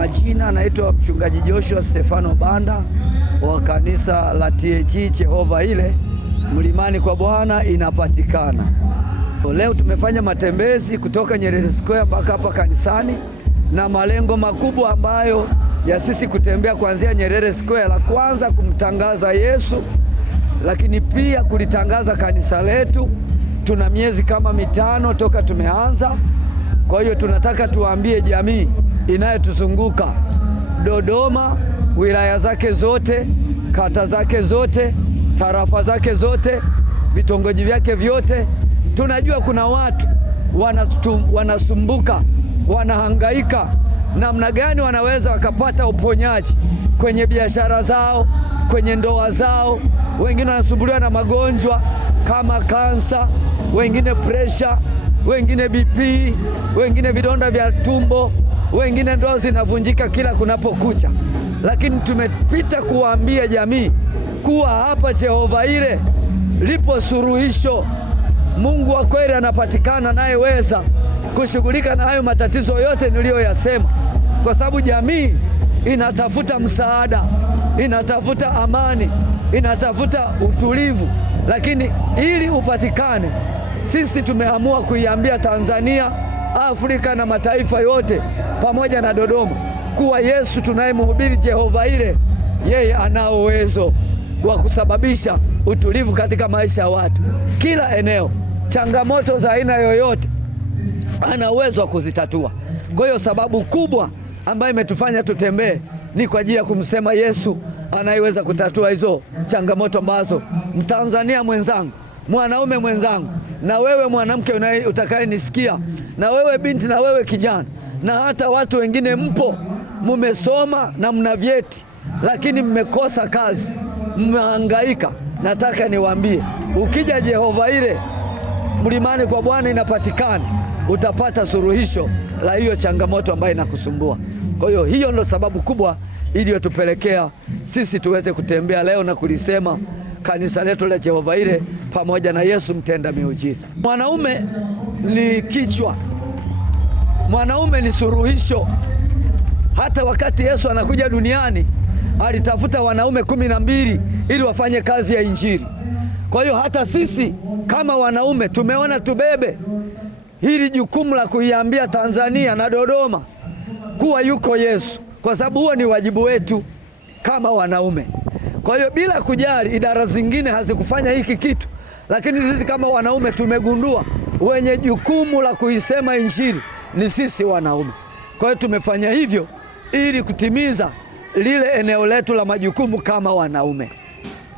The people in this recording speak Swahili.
majina anaitwa Mchungaji Joshua Stefano Banda wa kanisa la TAG Jehova Ile Mlimani kwa Bwana inapatikana. Leo tumefanya matembezi kutoka Nyerere Square mpaka hapa kanisani, na malengo makubwa ambayo ya sisi kutembea kuanzia Nyerere Square, la kwanza kumtangaza Yesu, lakini pia kulitangaza kanisa letu. Tuna miezi kama 5 toka tumeanza. Kwa hiyo tunataka tuambie jamii inayotuzunguka Dodoma, wilaya zake zote, kata zake zote, tarafa zake zote, vitongoji vyake vyote. Tunajua kuna watu wanasumbuka, wanahangaika namna gani wanaweza wakapata uponyaji kwenye biashara zao, kwenye ndoa zao. Wengine wanasumbuliwa na magonjwa kama kansa, wengine pressure, wengine BP, wengine vidonda vya tumbo, wengine ndoa zinavunjika kila kunapokucha. Lakini tumepita kuwaambia jamii kuwa hapa Jehova Ile lipo suluhisho. Mungu wa kweli anapatikana, anayeweza kushughulika na hayo matatizo yote niliyoyasema, kwa sababu jamii inatafuta msaada, inatafuta amani, inatafuta utulivu. Lakini ili upatikane, sisi tumeamua kuiambia Tanzania, Afrika na mataifa yote pamoja na Dodoma kuwa Yesu tunayemhubiri Jehova Ile, yeye anao uwezo wa kusababisha utulivu katika maisha ya watu kila eneo. Changamoto za aina yoyote ana uwezo wa kuzitatua. Kwa hiyo sababu kubwa ambayo imetufanya tutembee ni kwa ajili ya kumsema Yesu anayeweza kutatua hizo changamoto ambazo Mtanzania mwenzangu, mwanaume mwenzangu, na wewe mwanamke utakayenisikia, na wewe binti, na wewe kijana, na hata watu wengine mpo mmesoma na mna vyeti lakini mmekosa kazi, mmehangaika. Nataka niwaambie, ukija Jehova Ile Mlimani kwa Bwana inapatikana, utapata suluhisho la hiyo changamoto ambayo inakusumbua. Kwa hiyo hiyo ndio sababu kubwa iliyotupelekea sisi tuweze kutembea leo na kulisema kanisa letu la Jehova Ile pamoja na Yesu mtenda miujiza. Mwanaume ni kichwa, mwanaume ni suluhisho. Hata wakati Yesu anakuja duniani alitafuta wanaume 12 ili wafanye kazi ya Injili. Kwa hiyo hata sisi kama wanaume tumeona tubebe hili jukumu la kuiambia Tanzania na Dodoma kuwa yuko Yesu, kwa sababu huo ni wajibu wetu kama wanaume. Kwa hiyo bila kujali idara zingine hazikufanya hiki kitu, lakini sisi kama wanaume tumegundua wenye jukumu la kuisema Injili ni sisi wanaume. Kwa hiyo tumefanya hivyo ili kutimiza lile eneo letu la majukumu kama wanaume.